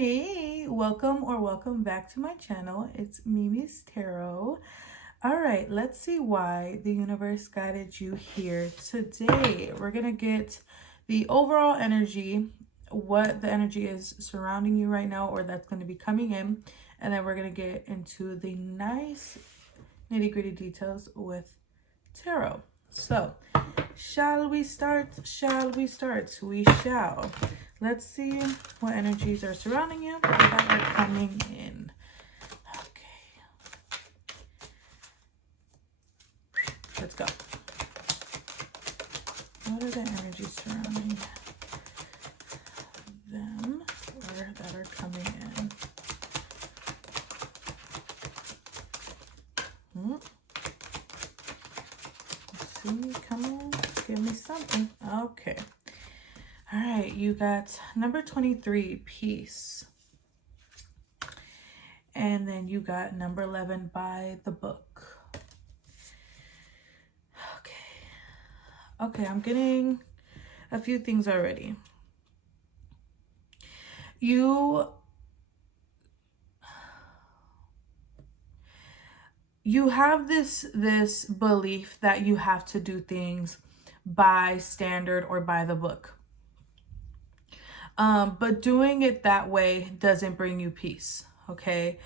Hey, welcome back to my channel. It's Mimi's Tarot. All right, let's see why the universe guided you here today. We're going to get the overall energy, what the energy is surrounding you right now, or that's going to be coming in. And then we're going to get into the nice nitty-gritty details with tarot. So, shall we start? Shall we start? We shall. Let's see what energies are surrounding you that are coming in. Okay. Let's go. What are the energies surrounding them or that are coming in? Let's see, come on, give me something. Okay. All right, you got number 23, peace. And then you got number 11, by the book. Okay, I'm getting a few things already. You have this belief that you have to do things by standard or by the book. But doing it that way doesn't bring you peace, okay?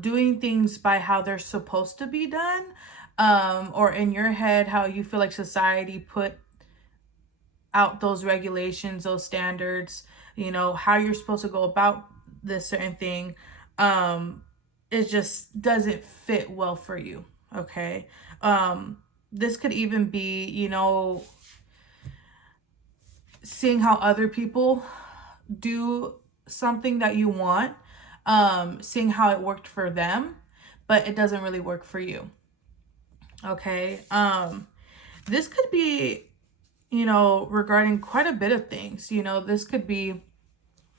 Doing things by how they're supposed to be done, or in your head, how you feel like society put out those regulations, those standards, you know, how you're supposed to go about this certain thing, it just doesn't fit well for you, okay? This could even be, you know, seeing how other people do something that you want, seeing how it worked for them, but it doesn't really work for you. Okay. This could be, you know, regarding quite a bit of things. You know, this could be,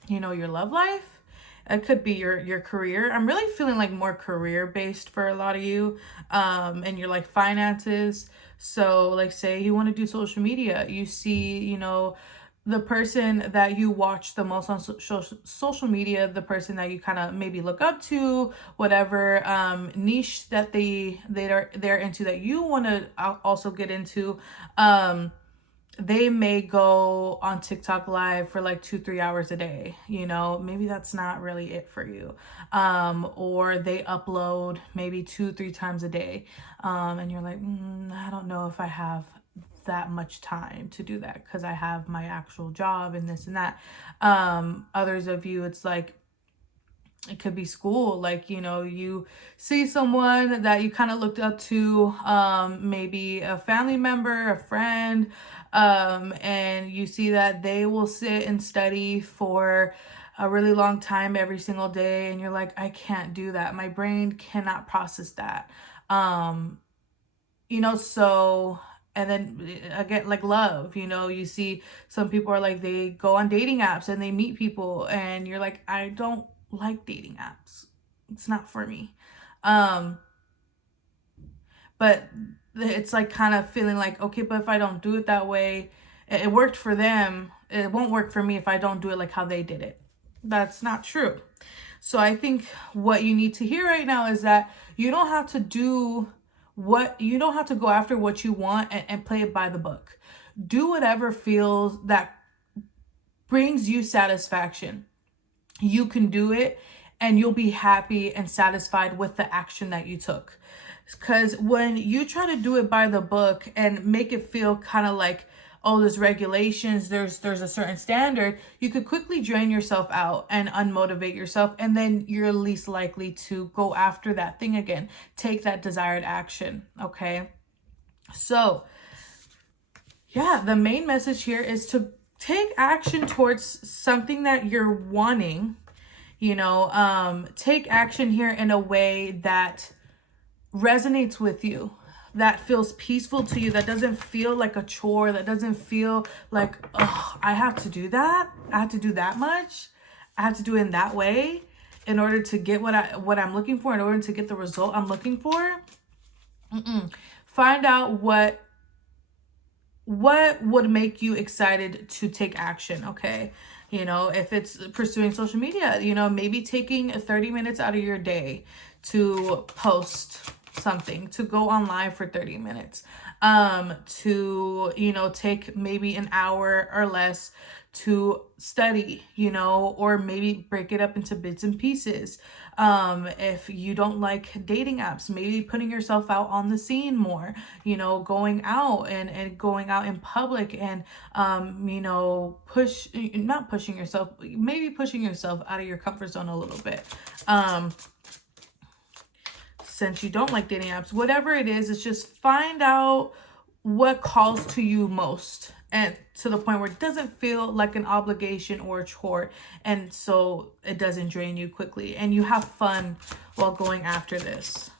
you know, your love life. It could be your career. I'm really feeling like more career based for a lot of you, and your like finances. So like say you want to do social media, you see, you know, the person that you watch the most on social media, the person that you kind of maybe look up to, whatever niche that they're into that you want to also get into, they may go on TikTok live for like 2-3 hours a day. You know, maybe that's not really it for you. Or they upload maybe 2-3 times a day. And you're like, I don't know if I have that much time to do that because I have my actual job and this and that. Others of you, it's like, it could be school. Like, you know, you see someone that you kind of looked up to, maybe a family member, a friend, and you see that they will sit and study for a really long time every single day, and you're like, I can't do that. My brain cannot process that. You know, so, and then again, like love, you know, you see some people are like, they go on dating apps and they meet people, and you're like, I don't like dating apps. It's not for me. But it's like kind of feeling like, okay, but if I don't do it that way, it worked for them, it won't work for me if I don't do it like how they did it. That's not true. So I think what you need to hear right now is that you don't have to do you don't have to go after what you want and play it by the book. Do whatever feels that brings you satisfaction. You can do it and you'll be happy and satisfied with the action that you took. Because when you try to do it by the book and make it feel kind of like, oh, there's regulations, there's a certain standard, you could quickly drain yourself out and unmotivate yourself, and then you're least likely to go after that thing again. Take that desired action, okay? So, yeah, the main message here is to take action towards something that you're wanting, you know, take action here in a way that resonates with you, that feels peaceful to you, that doesn't feel like a chore, that doesn't feel like, oh, I have to do that. I have to do that much. I have to do it in that way in order to get what I'm looking for, in order to get the result I'm looking for. Find out what would make you excited to take action, okay? You know, if it's pursuing social media, you know, maybe taking 30 minutes out of your day to post something, to go online for 30 minutes, to, you know, take maybe an hour or less to study, you know, or maybe break it up into bits and pieces. If you don't like dating apps, maybe putting yourself out on the scene more, you know, going out and going out in public and, you know, not pushing yourself, maybe pushing yourself out of your comfort zone a little bit. Since you don't like dating apps, whatever it is just find out what calls to you most, and to the point where it doesn't feel like an obligation or a chore, and so it doesn't drain you quickly and you have fun while going after this.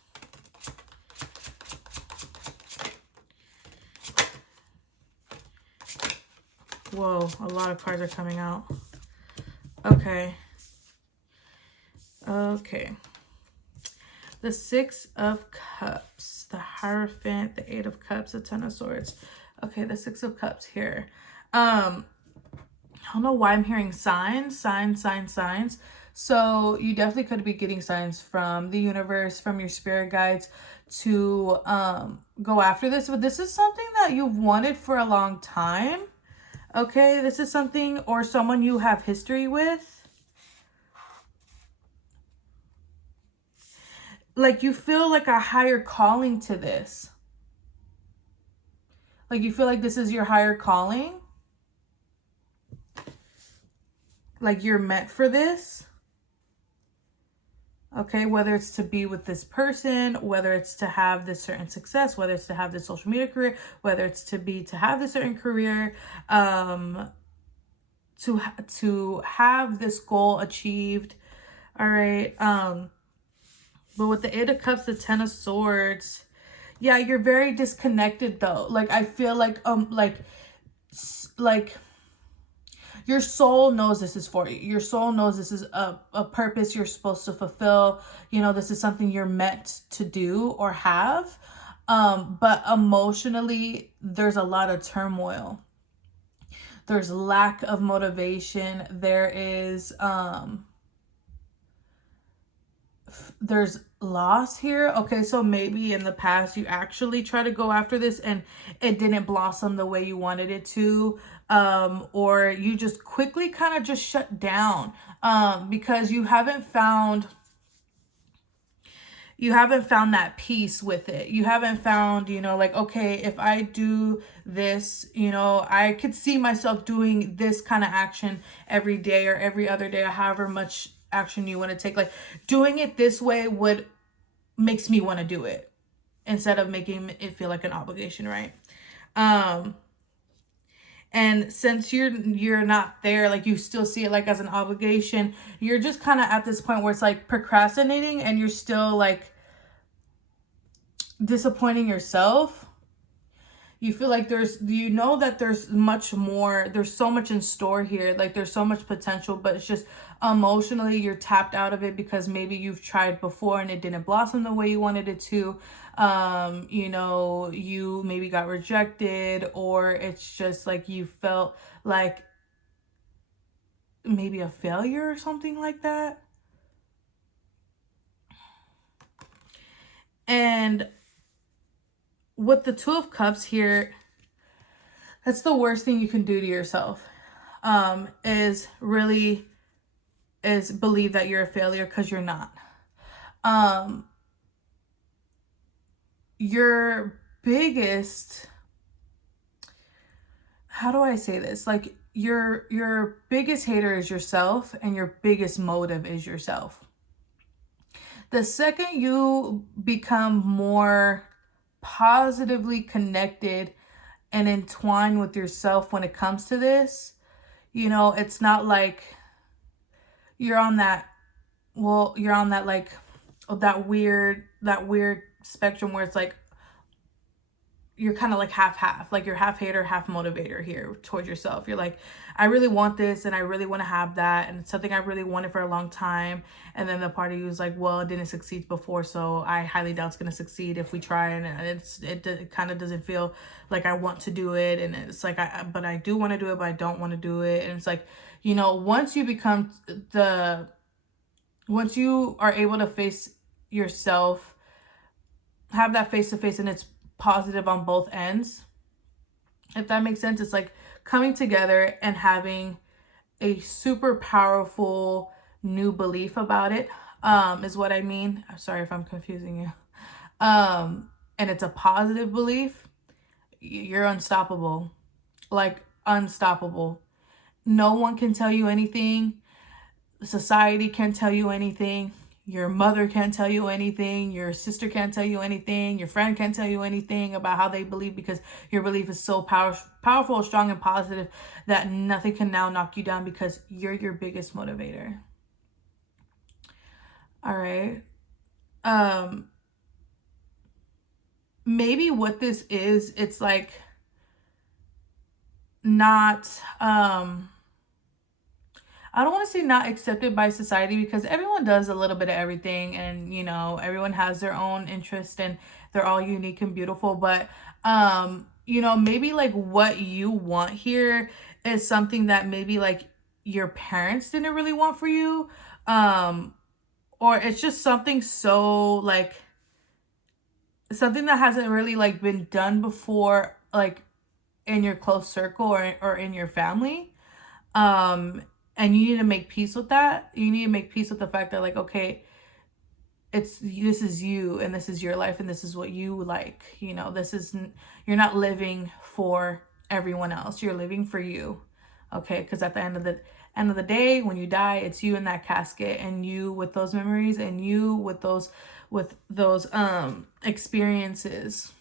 Whoa, a lot of cards are coming out. Okay. The Six of Cups, the Hierophant, the Eight of Cups, the Ten of Swords. Okay, the Six of Cups here. I don't know why I'm hearing signs. So you definitely could be getting signs from the universe, from your spirit guides to go after this. But this is something that you've wanted for a long time. Okay, this is something or someone you have history with. Like you feel like a higher calling to this. Like you feel like this is your higher calling. Like you're meant for this. Okay, whether it's to be with this person, whether it's to have this certain success, whether it's to have this social media career, whether it's to have this certain career, to have this goal achieved. All right. But with the Eight of Cups, the Ten of Swords, yeah, you're very disconnected though. Like I feel like your soul knows this is for you. Your soul knows this is a purpose you're supposed to fulfill. You know, this is something you're meant to do or have. But emotionally, there's a lot of turmoil. There's lack of motivation. There's loss here. Okay, so maybe in the past you actually try to go after this and it didn't blossom the way you wanted it to, or you just quickly kind of just shut down because you haven't found that peace with it. You haven't found, you know, like, okay, if I do this, you know, I could see myself doing this kind of action every day or every other day, or however much action you want to take. Like doing it this way makes me want to do it instead of making it feel like an obligation, right? And since you're not there, like you still see it like as an obligation, you're just kind of at this point where it's like procrastinating and you're still like disappointing yourself. You feel like you know that there's much more, there's so much in store here, like there's so much potential, but it's just emotionally you're tapped out of it because maybe you've tried before and it didn't blossom the way you wanted it to. You know, you maybe got rejected, or it's just like you felt like maybe a failure or something like that. And with the Two of Cups here, that's the worst thing you can do to yourself, is believe that you're a failure, because you're not. Your biggest, how do I say this? Like your biggest hater is yourself, and your biggest motive is yourself. The second you become more positively connected and entwined with yourself when it comes to this, you know, it's not like you're on that like that weird spectrum where it's like you're kind of like half, like you're half hater, half motivator here towards yourself. You're like, I really want this and I really want to have that. And it's something I really wanted for a long time. And then the part of you is like, well, it didn't succeed before, so I highly doubt it's going to succeed if we try. And it kind of doesn't feel like I want to do it. And it's like, but I do want to do it, but I don't want to do it. And it's like, you know, once you are able to face yourself, have that face to face, and it's positive on both ends, if that makes sense. It's like coming together and having a super powerful new belief about it, is what I mean. I'm sorry if I'm confusing you. And it's a positive belief. You're unstoppable, like unstoppable. No one can tell you anything. Society can't tell you anything. Your mother can't tell you anything. Your sister can't tell you anything. Your friend can't tell you anything about how they believe, because your belief is so powerful, strong, and positive that nothing can now knock you down, because you're your biggest motivator. All right. Maybe what this is, it's like not, I don't want to say not accepted by society, because everyone does a little bit of everything, and you know, everyone has their own interest and they're all unique and beautiful. But you know, maybe like what you want here is something that maybe like your parents didn't really want for you, or it's just something so like something that hasn't really like been done before, like in your close circle or in your family. And you need to make peace with that. You need to make peace with the fact that like, okay, this is you, and this is your life, and this is what you like. You know, you're not living for everyone else. You're living for you. Okay. Cause at the end of the day, when you die, it's you in that casket, and you with those memories, and you with those experiences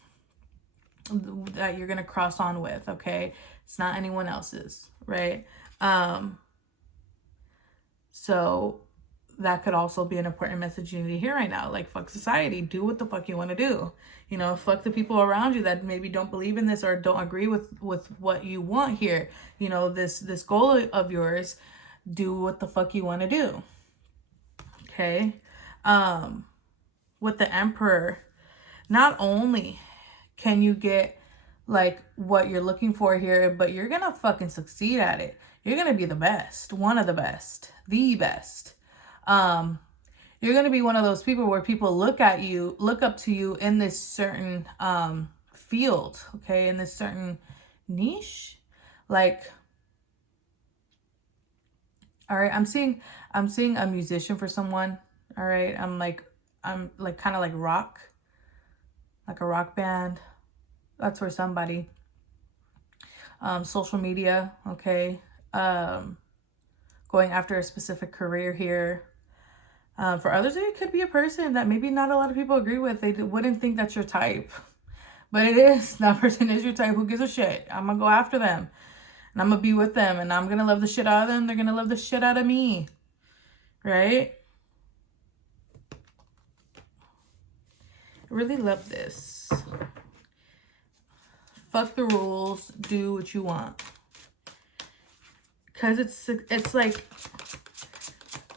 that you're going to cross on with. Okay. It's not anyone else's. Right. So that could also be an important message you need to hear right now. Like, fuck society, do what the fuck you want to do. You know, fuck the people around you that maybe don't believe in this or don't agree with what you want here. You know, this goal of yours, do what the fuck you want to do. Okay. With the Emperor, not only can you get like what you're looking for here, but you're gonna fucking succeed at it. You're gonna be the best, one of the best, the best. You're gonna be one of those people where people look up to you in this certain field, okay, in this certain niche. Like, all right, I'm seeing a musician for someone. All right, I'm like kind of like rock, like a rock band. That's for somebody. Social media, okay. Going after a specific career here. For others, it could be a person that maybe not a lot of people agree with. They wouldn't think that's your type. But it is. That person is your type. Who gives a shit? I'm going to go after them. And I'm going to be with them. And I'm going to love the shit out of them. They're going to love the shit out of me. Right? I really love this. Fuck the rules. Do what you want. Because it's like,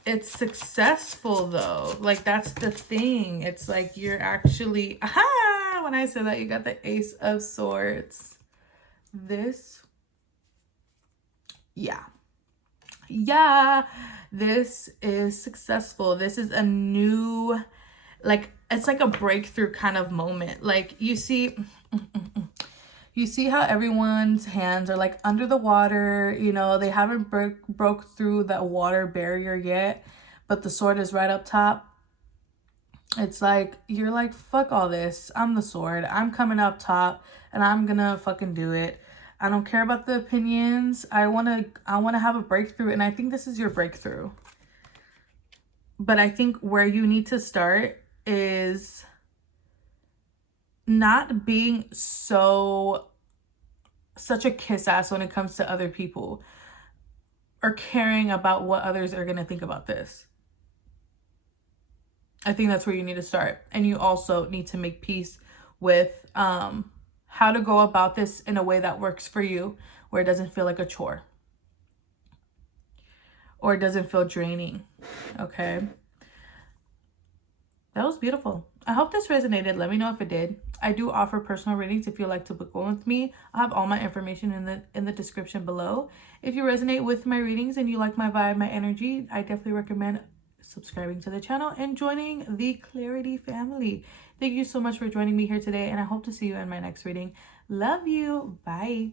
it's successful though. Like, that's the thing. It's like you're actually, aha! When I said that, you got the Ace of Swords. This, yeah. This is successful. This is a new, like, it's like a breakthrough kind of moment. Like, you see how everyone's hands are like under the water, you know, they haven't broke through that water barrier yet, but the sword is right up top. It's like, you're like, fuck all this. I'm the sword. I'm coming up top and I'm gonna fucking do it. I don't care about the opinions. I wanna have a breakthrough, and I think this is your breakthrough. But I think where you need to start is not being such a kiss ass when it comes to other people, or caring about what others are going to think about this. I think that's where you need to start. And you also need to make peace with how to go about this in a way that works for you, where it doesn't feel like a chore or it doesn't feel draining. Okay. That was beautiful. I hope this resonated. Let me know if it did. I do offer personal readings if you'd like to book one with me. I have all my information in the description below. If you resonate with my readings and you like my vibe, my energy, I definitely recommend subscribing to the channel and joining the Clarity family. Thank you so much for joining me here today, and I hope to see you in my next reading. Love you. Bye.